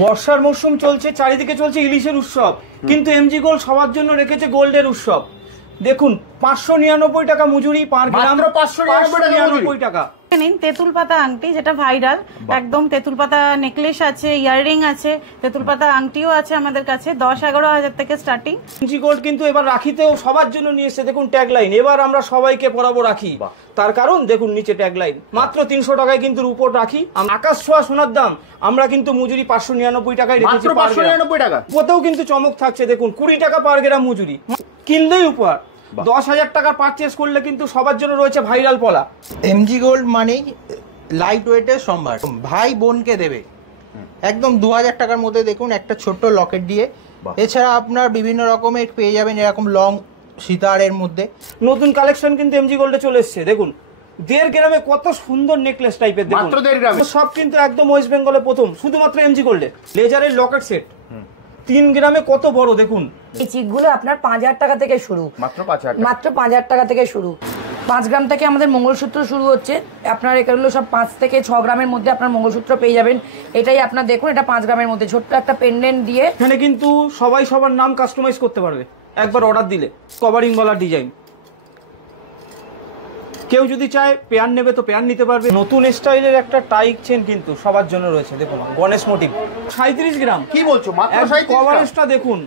বর্ষার মরশুম চলছে, চারিদিকে চলছে ইলিশের উৎসব, কিন্তু এমজি গোল্ড সবার জন্য রেখেছে গোল্ডের উৎসব। দেখুন 599 টাকা মজুরি পার গ্রাম, 599 টাকা। নিন তেঁতুল পাতা আংটি, যেটা ভাইরাল একদম। তেঁতুল পাতা নেকলেস আছে, ইয়াররিং আছে, তেঁতুল পাতা আংটিও আছে আমাদের কাছে। 10-11 হাজার থেকে স্টার্টিং। এমজি গোল্ড কিন্তু এবার রাখিতেও সবার জন্য নিয়ে এসেছে। দেখুন ট্যাগলাইন, এবার আমরা সবাইকে পরাবো রাখি। তার কারণ দেখুন নিচে ট্যাগলাইন, মাত্র 300 টাকায় কিন্তু রূপোর রাখি। আকাশ ছোঁয়া সোনার দাম, আমরা কিন্তু মজুরি 599 টাকায় রেখেছি। 599 টাকা। ওতেও কিন্তু চমক থাকছে, দেখুন 20 টাকা পার গ্রাম মজুরি, কিনলেই উপহার। 10,000 টাকার পারচেস করলে কিন্তু সবার জন্য রয়েছে ভাইরাল পলা। এমজি গোল্ড মানেই লাইট ওয়েটের সম্ভার, ভাই বোনকে দেবে একদম 2000 টাকার মধ্যে। দেখুন একটা ছোট্ট লকেট দিয়ে, এছাড়া আপনার বিভিন্ন রকমের পেয়ে যাবেন এরকম লং সিতারের মধ্যে। নতুন কালেকশন কিন্তু এমজি গোল্ডে চলে এসছে। দেখুন 1.5 গ্রামে কত সুন্দর নেকলেস টাইপের, মাত্র 1.5 গ্রামে সব কিন্তু একদম ওয়েস্ট বেঙ্গলে প্রথম, শুধুমাত্র এমজি গোল্ডে। লেজারের লকেট সেট 3 গ্রামে কত বড় দেখুন। এই চিকগুলো আপনার 5000 টাকা থেকে শুরু, মাত্র 5000 মাত্র 5000 টাকা থেকে শুরু। 5 গ্রাম থেকে আমাদের মঙ্গলসূত্র শুরু হচ্ছে। আপনার এগুলো সব 5 থেকে 6 গ্রামের মধ্যে আপনার মঙ্গলসূত্র পেয়ে যাবেন। এটাই আপনার দেখুন, এটা 5 গ্রামের মধ্যে ছোট্ট একটা পেন্ডেন্ট দিয়ে। এখানে কিন্তু সবাই সবার নাম কাস্টমাইজ করতে পারবে একবার অর্ডার দিলে। কভারিং গলার ডিজাইন, কেউ যদি চায় পেয়ার নেবে তো পেয়ার নিতে পারবে। নতুন স্টাইলের একটা টাইক চেন কিন্তু সবার জন্য রয়েছে। দেখুন গণেশ মোটিভ, 37 গ্রাম। কি বলছো? মাত্র 37 গ্রাম। কভারেজটা দেখুন,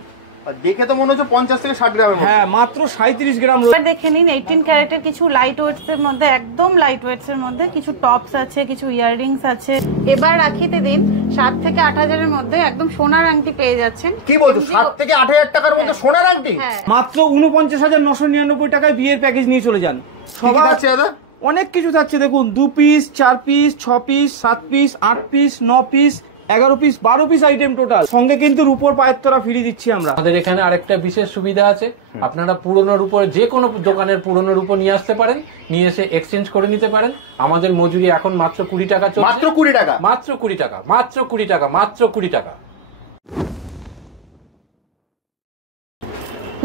দেখে তো মনে হচ্ছে 50 থেকে 60 গ্রামের মধ্যে। হ্যাঁ মাত্র 37 গ্রাম। এবার দেখে নিন 18 ক্যারেটের কিছু লাইট ওয়েটস এর মধ্যে, একদম লাইট ওয়েটস এর মধ্যে কিছু টপস আছে, কিছু ইয়াররিংস আছে। এবার রাখিতে দিন 7 থেকে 8,000 এর মধ্যে একদম সোনার আংটি পেয়ে যাচ্ছেন। কি বলছো? 7 থেকে 8,000 টাকার মধ্যে সোনার আংটি? মাত্র 49,999 টাকায় বিয়ের প্যাকেজ নিয়ে চলে যান। সবার আছে দাদা অনেক কিছু থাকছে। দেখুন 2 piece, 4 piece, 6 piece, 7 piece, 8 piece, 9 piece, 11 piece, 12 piece item total. সঙ্গে কিন্তু রূপোর পায়ের তোরা ফ্রি দিচ্ছি আমরা। আমাদের এখানে আরেকটা বিশেষ সুবিধা আছে, আপনারা পুরনো রূপোর যে কোনো দোকানের পুরনো রূপো নিয়ে আসতে পারেন, নিয়ে এসে এক্সচেঞ্জ করে নিতে পারেন। আমাদের মজুরি এখন মাত্র 20 টাকা চলছে। মাত্র 20 টাকা, মাত্র 20 টাকা, মাত্র 20 টাকা, মাত্র 20 টাকা।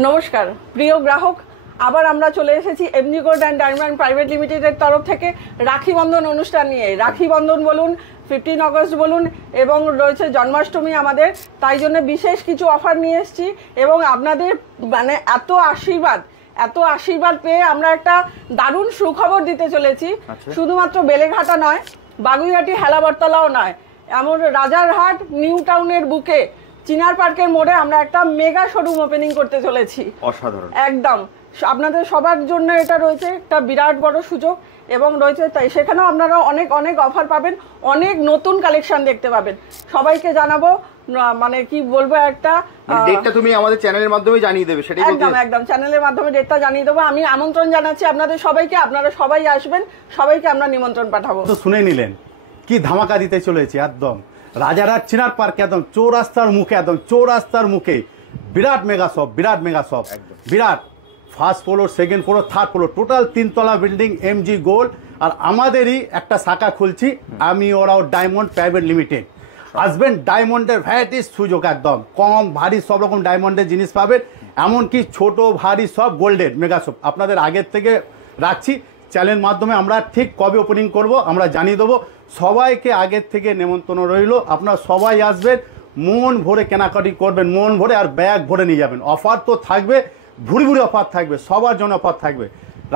নমস্কার প্রিয় গ্রাহক, আবার আমরা চলে এসেছি MG gold and diamond private লিমিটেডের তরফ থেকে রাখি বন্ধন অনুষ্ঠান নিয়ে। রাখি বন্ধন বলুন, 15 আগস্ট বলুন, এবং রয়েছে জন্মাষ্টমী আমাদের, তাই জন্য বিশেষ কিছু অফার নিয়ে এসেছি। এবং আপনাদের মানে এত আশীর্বাদ পেয়ে আমরা একটা দারুণ সুখবর দিতে চলেছি। শুধুমাত্র বেলেঘাটা নয়, বাগুইহাটি হেলাবরতলাও নয়, এমন রাজারহাট নিউ টাউনের বুকে চিনার পার্কের মোড়ে আমরা একটা মেগা শোরুম ওপেনিং করতে চলেছি। অসাধারণ একদম আপনাদের সবার জন্য এটা রয়েছে একটা বিরাট বড় সুযোগ, এবং রয়েছে তাই সেখানেও আপনারা অনেক অনেক অফার পাবেন, অনেক নতুন কালেকশন দেখতে পাবেন। সবাইকে জানাবো, মানে কি বলবো, একটা ডেটটা তুমি আমাদের চ্যানেলের মাধ্যমে জানিয়ে দেবে। সেটাই একদম চ্যানেলের মাধ্যমে ডেটটা জানিয়ে দেবো। আমি আমন্ত্রণ জানাচ্ছি আপনাদের সবাইকে, আপনারা সবাই আসবেন, সবাইকে আমরা নিমন্ত্রণ পাঠাবো। তো শুনে নিলেন কি ধামাকা দিতে চলেছে একদম রাজারহাট চিনার পার্কে, একদম চৌরাস্তার মুখে, একদম চৌরাস্তার মুখে বিরাট মেগা শপ, বিরাট মেগা শপ, বিরাট। First floor, second floor, third floor, total 3 তলা বিল্ডিং এমজি গোল্ড। আর আমাদেরই একটা শাখা খুলছি, আমি ওরাও ডায়মন্ড প্রাইভেট লিমিটেড। আসবেন, ডায়মন্ডের ভ্যারাইটিস সুযোগ, একদম কম ভারী সব রকম ডায়মন্ডের জিনিস পাবেন, এমনকি ছোট ভারী সব গোল্ডের মেগা শপ আপনাদের আগের থেকে রাখছি। চ্যানেলের মাধ্যমে আমরা ঠিক কবে ওপেনিং করব আমরা জানিয়ে দেবো। সবাইকে আগের থেকে নেমন্তন্ন রইল, আপনারা সবাই আসবেন, মন ভরে কেনাকাটি করবেন, মন ভরে আর ব্যাগ ভরে নিয়ে যাবেন। অফার তো থাকবে, ভুড়ি ভুড়ি অফার থাকবে, সবার জন্য অফার থাকবে।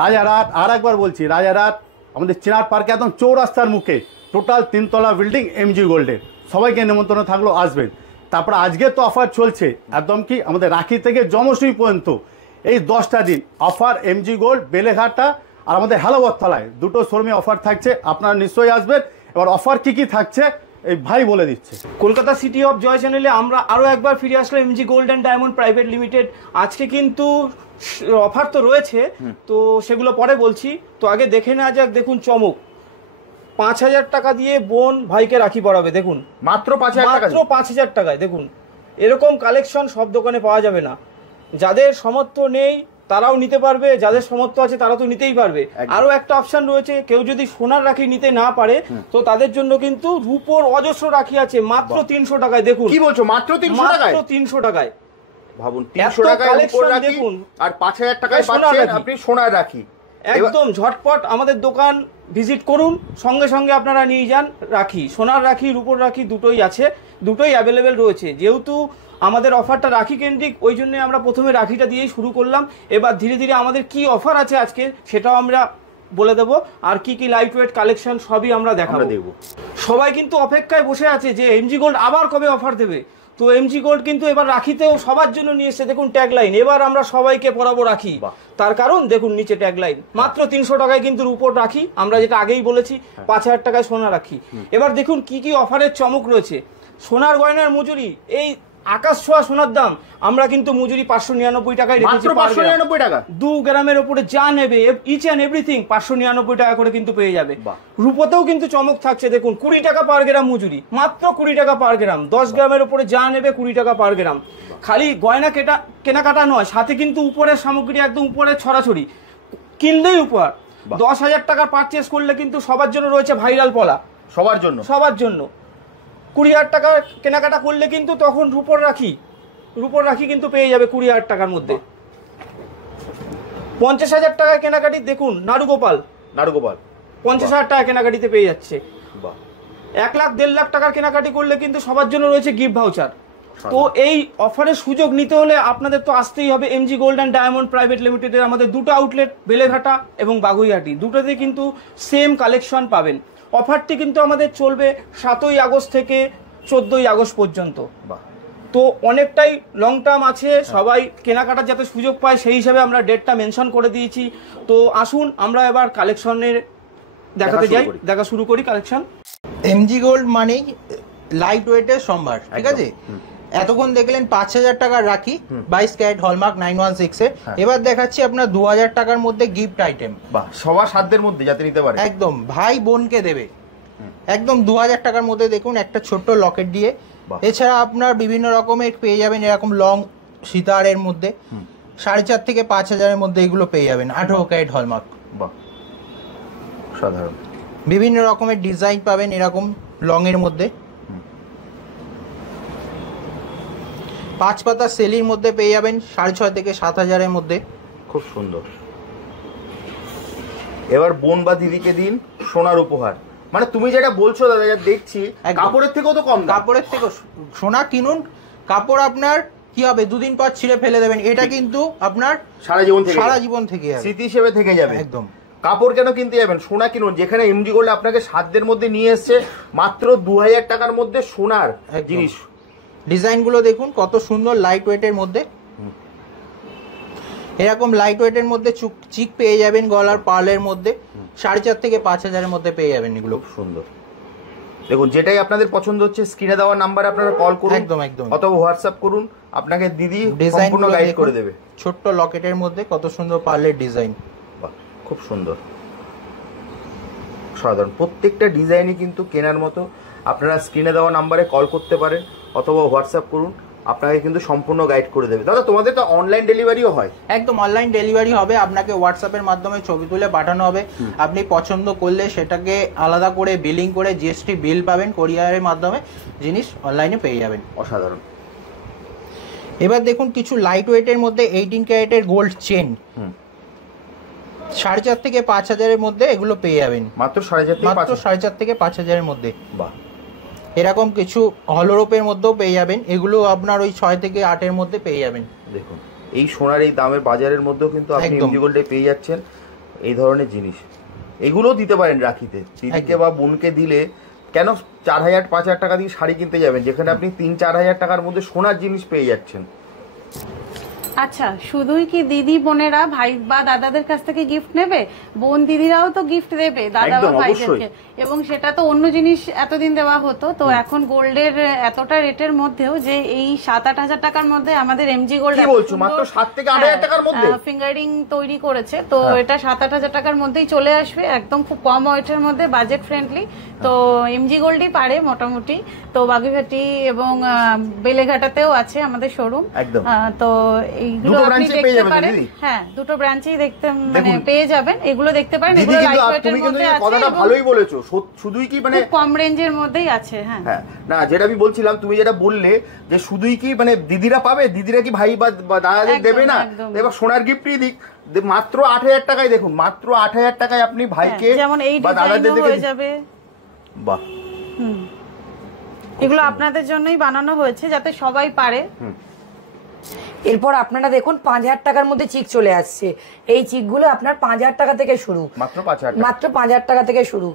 রাজারহাট, আর একবার বলছি, রাজারহাট আমাদের চিনার পার্কে একদম চৌরাস্তার মুখে, টোটাল 3 তলা বিল্ডিং এমজি গোল্ডের। সবাইকে নেমন্তন্ন থাকলো, আসবেন। তারপর আজকে তো অফার চলছে একদম কি আমাদের রাখি থেকে জন্মাষ্টমী পর্যন্ত, এই 10টা দিন অফার এমজি গোল্ড বেলেঘাটা আর আমাদের হেলাবরতলায় দুটো শোরুমে অফার থাকছে, আপনারা নিশ্চয়ই আসবেন। এবার অফার কি থাকছে এই ভাই বলে দিচ্ছে। কলকাতা সিটি অফ জয় চ্যানেলে আমরা আরো একবার ফিরে আসলাম, MG gold and diamond private limited. আজকে কিন্তু অফার তো রয়েছে, তো সেগুলো পরে বলছি। তো আগে দেখে নেওয়া যাক, দেখুন চমক। 5,000 টাকা দিয়ে বোন ভাইকে রাখি পরাবে, দেখুন মাত্র 5,000 টাকা, মাত্র 5,000 টাকায়। দেখুন এরকম কালেকশন সব দোকানে পাওয়া যাবে না। যাদের সামর্থ্য নেই তারাও নিতে পারবে, যাদের সামর্থ্য আছে তারা তো নিতেই পারবে। আরো একটা অপশন রয়েছে, কেউ যদি সোনার রাখি নিতে না পারে তো তাদের জন্য কিন্তু রূপোর অজস্র রাখি আছে মাত্র 300 টাকায়। দেখুন কি বলছো? মাত্র 300 টাকায়? মাত্র 300 টাকায়। ভাবুন 300 টাকায় রূপোর রাখি, আর 5,000 টাকায় পাচ্ছেন আপনি সোনার রাখি। একদম ঝটপট আমাদের দোকান ভিজিট করুন, সঙ্গে সঙ্গে আপনারা নিয়ে যান রাখি। সোনার রাখি, রূপোর রাখি দুটোই আছে, দুটোই অ্যাভেলেবেল রয়েছে। যেহেতু আমাদের অফারটা রাখি কেন্দ্রিক, ওই জন্য আমরা প্রথমে রাখিটা দিয়েই শুরু করলাম। এবার ধীরে ধীরে আমাদের কি অফার আছে আজকে সেটাও আমরা বলে দেবো, আর কি কি লাইট ওয়েট কালেকশন সবই আমরা দেখাবো। সবাই কিন্তু অপেক্ষায় বসে আছে যে এমজি গোল্ড আবার কবে অফার দেবে। তো এমজি গোল্ড কিন্তু এবার রাখিতেও সবার জন্য নিয়ে এসেছে। দেখুন ট্যাগলাইন, এবার আমরা সবাইকে পরাবো রাখি। তার কারণ দেখুন নিচে ট্যাগলাইন, মাত্র 300 টাকায় কিন্তু রূপোর রাখি, আমরা যেটা আগেই বলেছি 5000 টাকায় সোনা রাখি। এবার দেখুন কি কি অফারের চমক রয়েছে। সোনার গয়নার মজুরি, এই আকাশ ছোঁয়া সোনার দাম, আমরা কিন্তু মজুরি 599 টাকায় রেখেছি। 599 টাকা 2 গ্রামের উপরে যা নেবে ইচ অ্যান্ড এভরিথিং 599 টাকা করে কিন্তু পেয়ে যাবে। রূপোতেও কিন্তু চমক থাকছে, দেখুন 20 টাকা পার গ্রাম মজুরি, মাত্র 20 টাকা পার গ্রাম। 10 গ্রামের উপরে যা নেবে 20 টাকা পার গ্রাম। খালি গয়না কেনাকাটা নয়, সাথে কিন্তু উপরের সামগ্রী একদম উপরের ছড়াছড়ি, কিনলেই উপহার। 10,000 টাকা পারচেস করলে কিন্তু সবার জন্য রয়েছে ভাইরাল পলা, সবার জন্য 20,000 টাকা কেনাকাটা করলে কিন্তু তখন রূপোর রাখি কিন্তু পেয়ে যাবে 20,000 টাকার মধ্যে। 50,000 টাকা কেনাকাটি, দেখুন নাড়ুগোপাল 50,000 টাকা কেনাকাটিতে পেয়ে যাচ্ছে। 1 লাখ 1.5 লাখ টাকার কেনাকাটি করলে কিন্তু সবার জন্য রয়েছে গিফট ভাউচার। তো এই অফারের সুযোগ নিতে হলে আপনাদের তো আসতেই হবে MG gold and diamond private লিমিটেডের আমাদের দুটো আউটলেট, বেলেঘাটা এবং বাগুইহাটি, দুটোতে কিন্তু সেম কালেকশন পাবেন। অফারটি কিন্তু আমাদের চলবে 7ই আগস্ট থেকে 14ই আগস্ট পর্যন্ত। তো অনেকটাই লং টার্ম আছে, সবাই কেনাকাটার যাতে সুযোগ পায় সেই হিসাবে আমরা ডেটটা মেনশন করে দিয়েছি। তো আসুন আমরা এবার কালেকশনের দেখা শুরু করি কালেকশন। এমজি গোল্ড মানেই লাইট ওয়েটের সম্ভার, ঠিক আছে। এতক্ষণ দেখলেন 5,000 টাকার রাখি 22 ক্যারেট হলমার্ক 916 এর। এবার দেখাচ্ছি আপনার 2,000 টাকার মধ্যে গিফট আইটেম, সবার সাধ্যের মধ্যে যাতে নিতে পারে, একদম ভাই বোনকে দেবে একদম 2,000 টাকার মধ্যে। দেখুন একটা ছোট্ট লকেট দিয়ে, এছাড়া আপনার বিভিন্ন রকমের পেয়ে যাবেন এরকম লং সিতারের মধ্যে 4,500 থেকে 5,000 এর মধ্যে এগুলো পেয়ে যাবেন 18 ক্যারেট হলমার্ক। সাধারণ বিভিন্ন রকমের ডিজাইন পাবেন এরকম লং এর মধ্যে। 5 পাতা সেলির মধ্যে পেয়ে যাবেন 6,500 থেকে 7,000 এর মধ্যে। খুব সুন্দর। এবার বোন বা দিদিকে দিন সোনার উপহার, মানে তুমি যেটা বলছো দাদা, যা দেখছি কাপড়ের থেকেও তো কম, কাপড়ের থেকে সোনা কিনুন, কাপড় আপনার কি হবে 2 দিন পর ছিঁড়ে ফেলে দেবেন, এটা কিন্তু আপনার সারা জীবন থেকে স্মৃতি হিসেবে থেকে যাবে। একদম। কাপড় কেন কিনতে যাবেন, সোনা কিনুন। যেখানে এমজি গোল্ড আপনাকে সাধ্যের মধ্যে নিয়ে এসছে মাত্র 2,000 টাকার মধ্যে সোনার জিনিস। ডিজাইনগুলো দেখুন কত সুন্দর, লাইট ওয়েটের মধ্যে এরকম লাইট ওয়েটের মধ্যে চিক পেয়ে যাবেন গলার পার্লের মধ্যে 4,500 থেকে 5,000 এর মধ্যে পেয়ে যাবেন এগুলো। খুব সুন্দর। দেখুন যেটাই আপনাদের পছন্দ হচ্ছে স্ক্রিনে দেওয়া নাম্বারে আপনারা কল করুন, একদম অথবা হোয়াটসঅ্যাপ করুন, আপনাকে দিদি সম্পূর্ণ গাইড করে দেবে। ছোট্ট লকেটের মধ্যে কত সুন্দর পার্লের ডিজাইন, খুব সুন্দর সাধারণ। প্রত্যেকটা ডিজাইনই কিন্তু কেনার মতো। আপনারা স্ক্রিনে দেওয়া নাম্বারে কল করতে পারেন অথবা হোয়াটসঅ্যাপ করুন, আপনাকে কিন্তু সম্পূর্ণ গাইড করে দেবে। দাদা তোমাদের তো অনলাইন ডেলিভারিও হয়? একদম অনলাইন ডেলিভারি হবে, আপনাকে হোয়াটসঅ্যাপের মাধ্যমে ছবি তুলে পাঠানো হবে। আপনি পছন্দ করলে সেটাকে আলাদা করে বিলিং করে জিএসটি বিল পাবেন, কোরিয়ারের মাধ্যমে জিনিস অনলাইনে পেয়ে যাবেন। অসাধারণ। এবার দেখুন কিছু লাইট ওয়েটের মধ্যে 18 ক্যারেটের গোল্ড চেন 4,500 থেকে 5,000 এর মধ্যে এগুলো পেয়ে যাবেন। মাত্র 4,500 থেকে 5,000 এর মধ্যে। বাহ। এরকম কিছু হলরোপের মধ্যেও পেয়ে যাবেন, এগুলো আপনার ওই 6 থেকে 8 এর মধ্যে পেয়ে যাবেন। দেখুন এই সোনার এই দামের বাজারের মধ্যেও কিন্তু আপনি এমজি গোল্ডে পেয়ে যাচ্ছেন এই ধরনের জিনিস। এগুলোও দিতে পারেন রাখিতে, দিদিকে বা বোনকে দিলে কেন 4,000-5,000 টাকা দিয়ে শাড়ি কিনতে যাবেন, যেখানে আপনি 3-4,000 টাকার মধ্যে সোনার জিনিস পেয়ে যাচ্ছেন। আচ্ছা, শুধুই কি দিদি বোনেরা ভাই বা দাদাদের কাছ থেকে গিফট নেবে, বোন দিদিরাও তো গিফট দেবে দাদা বা ভাইদেরকে, এবং সেটা তো অন্য জিনিস এতদিন দেওয়া হতো। তো এখন গোল্ডের এতটা রেটের মধ্যেও যে এই 7-8 হাজার টাকার মধ্যে আমাদের এমজি গোল্ড মাত্র 7 থেকে 8,000 টাকার মধ্যে ফিঙ্গারিং তৈরি করেছে। তো এটা 7-8 হাজার টাকার মধ্যেই চলে আসবে, একদম খুব কম ওয়েটের মধ্যে, বাজেট ফ্রেন্ডলি। তো এমজি গোল্ডই পারে মোটামুটি। তো বাগুইহাটি এবং বেলেঘাটাতেও আছে আমাদের শোরুম। তো এইগুলো দুটো আপনি ব্রাঞ্চে পেয়ে দেখতে যাবেন পারেন। দিদি? হ্যাঁ, দুটো ব্রাঞ্চেই দেখতে মানে দেখুন। পেয়ে যাবেন, এগুলো দেখতে পারেন। দিদি এগুলো কিন্তু লাইট তুমি ওয়েটের কিন্তু মধ্যে এই আছে কথাটা এবং ভালোই বলেছো, শুধুই কি মানে খুব কম রেঞ্জের মধ্যেই আছে। হ্যাঁ, হ্যাঁ না, যেটা আমি বলছিলাম, তুমি যেটা বললে যে শুধুই কি মানে দিদিরা পাবে, দিদিরা কি ভাই বা দাদাদের একদম, দেবে না? একদম। এবার সোনার গিফটই দিক, মাত্র 8,000 টাকায় দেখুন, মাত্র 8,000 টাকায় আপনি ভাইকে হ্যাঁ, যেমন এই বা দাদাদের ডিজাইনও দেখে হয়ে যাবে। বাহ, এগুলো আপনাদের জন্যই বানানো হয়েছে যাতে সবাই পারে। এরপর আপনারা দেখুন 5,000 টাকার মধ্যে চিক চলে আসছে। এই চিকগুলো আপনার 5,000 টাকা থেকে শুরু, মাত্র 5,000 টাকা। মাত্র 5,000 টাকা থেকে শুরু।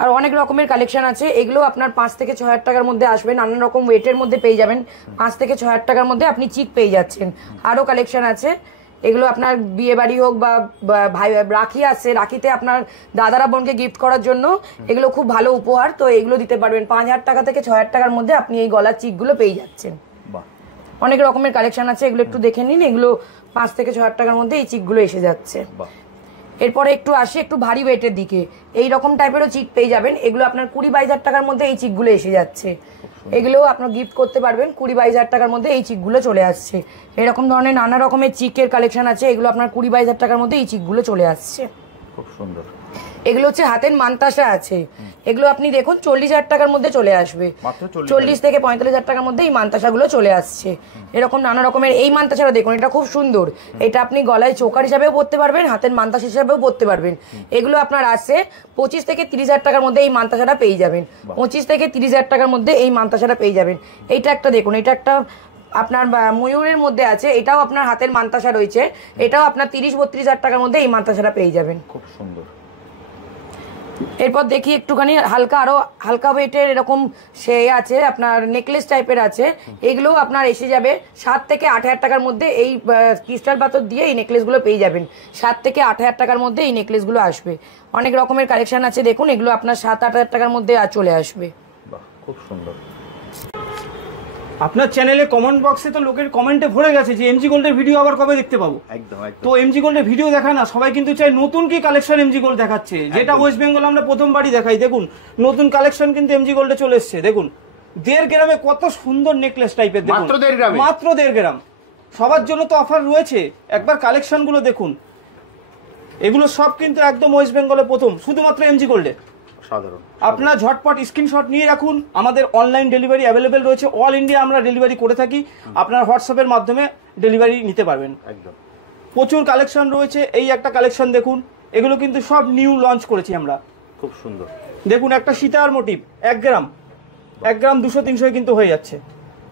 আর অনেক রকমের কালেকশন আছে, এগুলো আপনার 5 থেকে 6,000 টাকার মধ্যে আসবে। নানান রকম ওয়েটের মধ্যে পেয়ে যাবেন। 5 থেকে 6,000 টাকার মধ্যে আপনি চিক পেয়ে যাচ্ছেন। আরো কালেকশন আছে, এগুলো আপনার বিয়ে বাড়ি হোক বা ভাই রাখি আছে, রাখিতে আপনার দাদারা বোনকে গিফট করার জন্য এগুলো খুব ভালো উপহার। তো এগুলো দিতে পারবেন 5,000 টাকা থেকে 6,000 টাকার মধ্যে আপনি এই গলার চিকগুলো পেয়ে যাচ্ছেন। বাহ, অনেক রকমের কালেকশন আছে, এগুলো একটু দেখে নিন। এগুলো 5 থেকে 6,000 টাকার মধ্যে এই চিকগুলো এসে যাচ্ছে। বাহ, এরপরে একটু আসি একটু ভারী ওয়েটের দিকে, এই রকম টাইপেরও চিক পেয়ে যাবেন। এগুলো আপনার 20-22 টাকার মধ্যে এই চিকগুলো এসে যাচ্ছে। এগুলো আপনার গিফট করতে পারবেন। 20-22 টাকার মধ্যে এই চিকগুলো চলে আসছে। এরকম ধরনের নানা রকমের চিকের কালেকশন আছে, এগুলো আপনার 20-22 টাকার মধ্যে এই চিকগুলো চলে আসছে। খুব সুন্দর। এগুলো হচ্ছে হাতের মানতাসা আছে, এগুলো আপনি দেখুন 40,000 টাকার মধ্যে চলে আসবে। মাত্র 40 থেকে 45,000 টাকার মধ্যে এই মানতাসাগুলো চলে আসছে। এরকম নানা রকমের এই মানতাসাটা দেখুন, এটা খুব সুন্দর। এটা আপনি গলায় চোকার হিসাবেও পরতে পারবেন, হাতের মানতাস হিসাবেও পরতে পারবেন। এগুলো আপনার আসছে 25 থেকে 30,000 টাকার মধ্যে এই মানতাসাটা পেয়ে যাবেন। 25 থেকে 30,000 টাকার মধ্যে এই মানতাসাটা পেয়ে যাবেন। এইটা একটা দেখুন, এটা একটা আপনার ময়ূরের মধ্যে আছে, এটাও আপনার হাতের মানতাসা রয়েছে। এটাও আপনার 30-32,000 টাকার মধ্যে এই মানতাসাটা পেয়ে যাবেন। খুব সুন্দর। এরপর দেখি একটুখানি হালকা, আরো হালকা ওয়েটের এরকম সে আছে আপনার নেকলেস টাইপের আছে, এগুলো আপনার এসে যাবে 7 থেকে 8,000 টাকার মধ্যে। এই ক্রিস্টাল পাথর দিয়ে এই নেকলেসগুলো পেয়ে যাবেন। 7 থেকে 8,000 টাকার মধ্যে এই নেকলেসগুলো আসবে। অনেক রকমের কালেকশন আছে দেখুন, এগুলো আপনার 7-8,000 টাকার মধ্যে চলে আসবে। বাহ, খুব সুন্দর। আপনার চ্যানেলে কমেন্ট বক্সে তো লোকের কমেন্টে ভরে গেছে যে এমজি গোল্ডের ভিডিও আবার কবে দেখতে পাবো। একদম একদম। তো এমজি গোল্ডের ভিডিও দেখা না, সবাই কিন্তু চাই নতুন কি কালেকশন এমজি গোল্ড দেখাচ্ছে, যেটা ওয়েস্ট বেঙ্গল আমরা প্রথমবারই দেখাই। দেখুন নতুন কালেকশন কিন্তু এমজি গোল্ডে চলে এসছে। দেখুন 1.5 গ্রামে কত সুন্দর নেকলেস টাইপের, দেখুন মাত্র 1.5 গ্রামে, মাত্র 1.5 গ্রাম। সবার জন্য তো অফার রয়েছে, একবার কালেকশন গুলো দেখুন। এগুলো সব কিন্তু একদম ওয়েস্ট বেঙ্গলে প্রথম, শুধুমাত্র এমজি গোল্ডে। সাধারণ। আপনার ঝটপট স্ক্রিনশট নিয়ে রাখুন, আমাদের অনলাইন ডেলিভারি অ্যাভেলেবেল রয়েছে। অল ইন্ডিয়া আমরা ডেলিভারি করে থাকি, আপনার হোয়াটসঅ্যাপের মাধ্যমে ডেলিভারি নিতে পারবেন। একদম প্রচুর কালেকশন রয়েছে। এই একটা কালেকশন দেখুন, এগুলো কিন্তু সব নিউ লঞ্চ করেছি আমরা। খুব সুন্দর। দেখুন একটা সীতার মোটিভ 1 গ্রাম, 1 গ্রাম 200-300 কিন্তু হয়ে যাচ্ছে।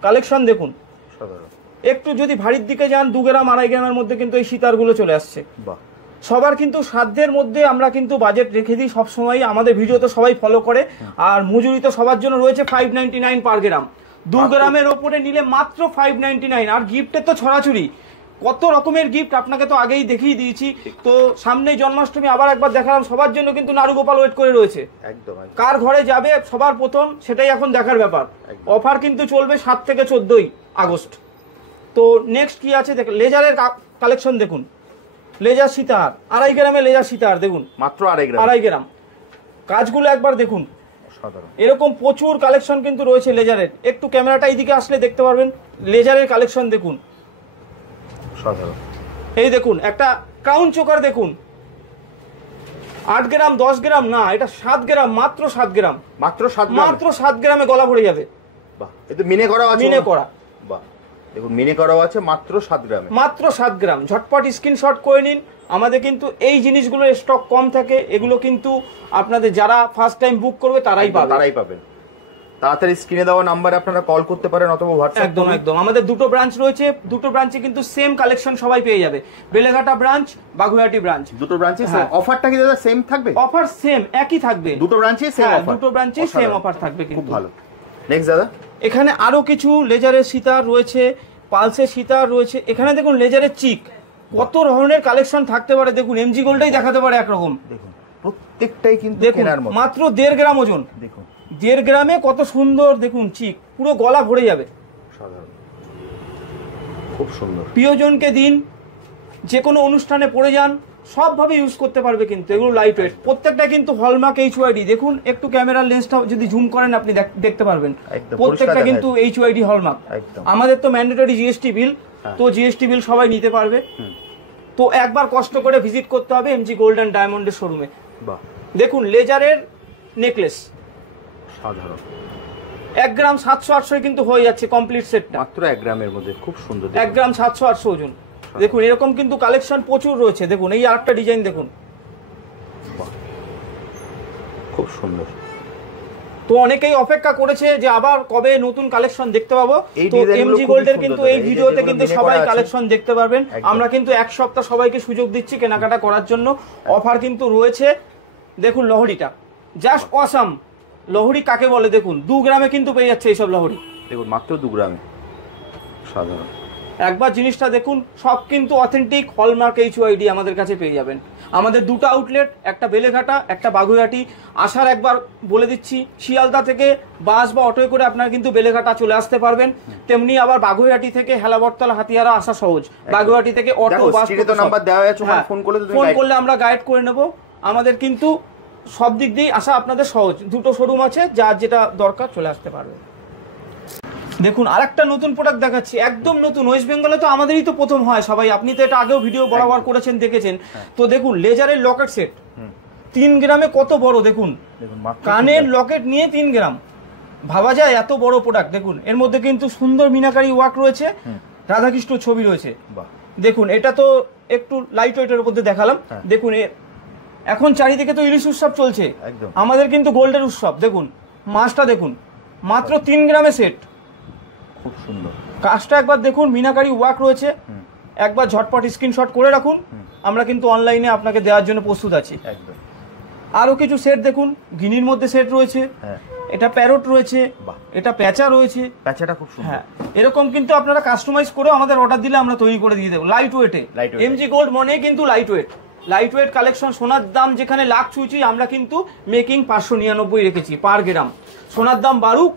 কালেকশন দেখুন, সাধারণ। একটু যদি ভারীর দিকে যান 2 গ্রাম 2.5 গ্রামের মধ্যে কিন্তু এই সীতারগুলো চলে আসছে। বাহ, সবার কিন্তু সাধ্যের মধ্যে আমরা কিন্তু বাজেট রেখে দিই সবসময়, আমাদের ভিডিও তো সবাই ফলো করে। আর মজুরি তো সবার জন্য রয়েছে 599 পার গ্রাম। 2 গ্রামের ওপরে নিলে মাত্র 599। আর গিফটের তো ছড়াছড়ি, কত রকমের গিফট আপনাকে তো আগেই দেখিয়ে দিয়েছি। তো সামনেই জন্মাষ্টমী, আবার একবার দেখালাম। সবার জন্য কিন্তু নারুগোপাল ওয়েট করে রয়েছে। একদম। কার ঘরে যাবে সবার প্রথম, সেটাই এখন দেখার ব্যাপার। অফার কিন্তু চলবে 7 থেকে 14 আগস্ট। তো নেক্সট কি আছে দেখুন, লেজারের কালেকশন দেখুন। লেজার সীতার 2.5 গ্রামে লেজার সীতার দেখুন, মাত্র 2.5 গ্রাম। 2.5 গ্রাম। কাজগুলো একবার দেখুন, সাধারণ। এরকম প্রচুর কালেকশন কিন্তু রয়েছে লেজারের। একটু ক্যামেরাটা এইদিকে আসলে দেখতে পারবেন, লেজারের কালেকশন দেখুন। সাধারণ। এই দেখুন একটা ক্রাউন চোকার দেখুন, 8 গ্রাম 10 গ্রাম না, এটা 7 গ্রাম, মাত্র 7 গ্রাম। মাত্র 7 গ্রাম। মাত্র 7 গ্রামে গলা ভরে যাবে। বাহ, এটা মিনে করা আছে। মিনে করা। বাহ, দেখুন মিনে করাও আছে মাত্র 7 গ্রামে। মাত্র 7 গ্রাম। ঝটপট স্ক্রিনশট করে নিন। আমাদের কিন্তু এই জিনিসগুলোর স্টক কম থাকে, এগুলো কিন্তু আপনাদের যারা ফার্স্ট টাইম বুক করবে তারাই পাবেন। তাড়াতাড়ি স্ক্রিনে দেওয়া নাম্বারে আপনারা কল করতে পারেন অথবা হোয়াটসঅ্যাপ। একদম একদম। আমাদের দুটো ব্রাঞ্চ রয়েছে, দুটো ব্রাঞ্চে কিন্তু সেম কালেকশন সবাই পেয়ে যাবে। বেলেঘাটা ব্রাঞ্চ, বাগুইহাটি ব্রাঞ্চ, দুটো ব্রাঞ্চে হ্যাঁ। অফারটা কি দাদা সেম থাকবে? অফার সেম, একই থাকবে। দুটো ব্রাঞ্চে সেম হ্যাঁ, অফার। দুটো ব্রাঞ্চে সেম অফার থাকবে খুব কিন্তু। ভালো। নেক্সট দাদা, এখানে আরো কিছু লেজারের সীতার রয়েছে, পালসের সীতার রয়েছে। এখানে দেখুন লেজারের চিক, কত ধরনের কালেকশন থাকতে পারে। দেখুন এমজি গোল্ডটাই দেখাতে পারে একরকম। দেখুন প্রত্যেকটাই কিন্তু দেখুন কেনার মতো। মাত্র 1.5 গ্রাম ওজন। দেখুন 1.5 গ্রামে কত সুন্দর দেখুন চিক, পুরো গলা ভরে যাবে। সাধারণ। খুব সুন্দর। প্রিয়জনকে দিন, যে কোনো অনুষ্ঠানে পরে যান, সবভাবে ইউজ করতে পারবে কিন্তু। এগুলো লাইট ওয়েট, প্রত্যেকটা কিন্তু হলমার্ক HYD। দেখুন একটু ক্যামেরার লেন্সটা যদি জুম করেন আপনি দেখতে পারবেন, একদম প্রত্যেকটা পরিষ্কার কিন্তু HYD হলমার্ক। একদম। আমাদের তো ম্যান্ডেটরি জিএসটি বিল, তো জিএসটি বিল সবাই নিতে পারবে। তো একবার কষ্ট করে ভিজিট করতে হবে এমজি গোল্ড অ্যান্ড ডায়মন্ডের শোরুমে। বাহ, দেখুন লেজারের নেকলেস সাধারণ 1 গ্রাম 700-800 কিন্তু হয়ে যাচ্ছে কমপ্লিট সেটটা, মাত্র 1 গ্রামের মধ্যে, খুব সুন্দর। 1 গ্রাম 700-800 ওজন। দেখুন এরকম কিন্তু কালেকশন প্রচুর রয়েছে। দেখুন এই আরেকটা ডিজাইন দেখুন, খুব সুন্দর। তো অনেকেই অপেক্ষা করেছে যে আবার কবে নতুন কালেকশন দেখতে পাবো। এই তো ডিজাইনগুলো এমজি খুবই গোল্ডের সুন্দর কিন্তু দাদা। এই এই যে ভিডিওতে যেগুলো কিন্তু ভেঙে সবাই করা আছে। কালেকশন দেখতে পারবেন। একদম। আমরা কিন্তু 1 সপ্তাহ সবাইকে সুযোগ দিচ্ছি কেনাকাটা করার জন্য, অফার কিন্তু রয়েছে। দেখুন লহরিটা জাস্ট অসাম। লহরি কাকে বলে দেখুন, 2 গ্রামে কিন্তু পেয়ে যাচ্ছে এইসব লহরি। দেখুন মাত্র 2 গ্রামে, সাধারণ। একবার জিনিসটা দেখুন, সব কিন্তু অথেন্টিক হলমার্ক HYD আমাদের কাছে পেয়ে যাবেন। আমাদের 2টা আউটলেট, একটা বেলেঘাটা, একটা বাগুইহাটি। আসার একবার বলে দিচ্ছি, শিয়ালদা থেকে বাস বা অটোয় করে আপনারা কিন্তু বেলেঘাটা চলে আসতে পারবেন। তেমনি আবার বাগুইহাটি থেকে হেলাবরতলা হাতিয়ারা আসা সহজ। বাগুইহাটি থেকে অটো বাস নাম্বার দেওয়া আছে, ফোন করলে ফোন করলে আমরা গাইড করে নেব। আমাদের কিন্তু সব দিক দিয়ে আসা আপনাদের সহজ। 2টো শোরুম আছে, যার যেটা দরকার চলে আসতে পারবে। দেখুন আরেকটা নতুন প্রোডাক্ট দেখাচ্ছি, একদম নতুন। ওয়েস্ট বেঙ্গলে তো আমাদেরই তো প্রথম হয় সবাই, আপনি তো এটা আগেও ভিডিও বরাবর করেছেন, দেখেছেন। তো দেখুন লেজারের লকেট সেট 3 গ্রামে কত বড়। দেখুন কানের লকেট নিয়ে 3 গ্রাম, ভাবা যায় এত বড় প্রোডাক্ট। দেখুন এর মধ্যে কিন্তু সুন্দর মিনাকারি ওয়ার্ক রয়েছে, রাধাকৃষ্ণ ছবি রয়েছে। দেখুন এটা তো একটু লাইট ওয়েটের মধ্যে দেখালাম। দেখুন এখন চারিদিকে তো ইলিশ উৎসব চলছে, আমাদের কিন্তু গোল্ডের উৎসব। দেখুন মাছটা দেখুন, মাত্র 3 গ্রামে সেট, খুব সুন্দর। কাজটা একবার দেখুন, মিনাকারি ওয়ার্ক রয়েছে। একবার ঝটপট স্ক্রিনশট করে রাখুন, আমরা কিন্তু অনলাইনে আপনাকে দেওয়ার জন্য প্রস্তুত আছি। একদম। আরো কিছু সেট দেখুন, গিনির মধ্যে সেট রয়েছে, এটা প্যারট রয়েছে, এটা প্যাঁচা রয়েছে। প্যাঁচাটা খুব সুন্দর। হ্যাঁ, এরকম কিন্তু আপনারা কাস্টমাইজ করে আমাদের অর্ডার দিলে আমরা তৈরি করে দিয়ে দেবো লাইট ওয়েটে। এমজি গোল্ড মানে কিন্তু light weight. Light weight collection, সোনার দাম যেখানে লাখ ছুঁইছি, আমরা কিন্তু মেকিং 599 রেখেছি পার গ্রাম। সোনার দাম বাড়ুক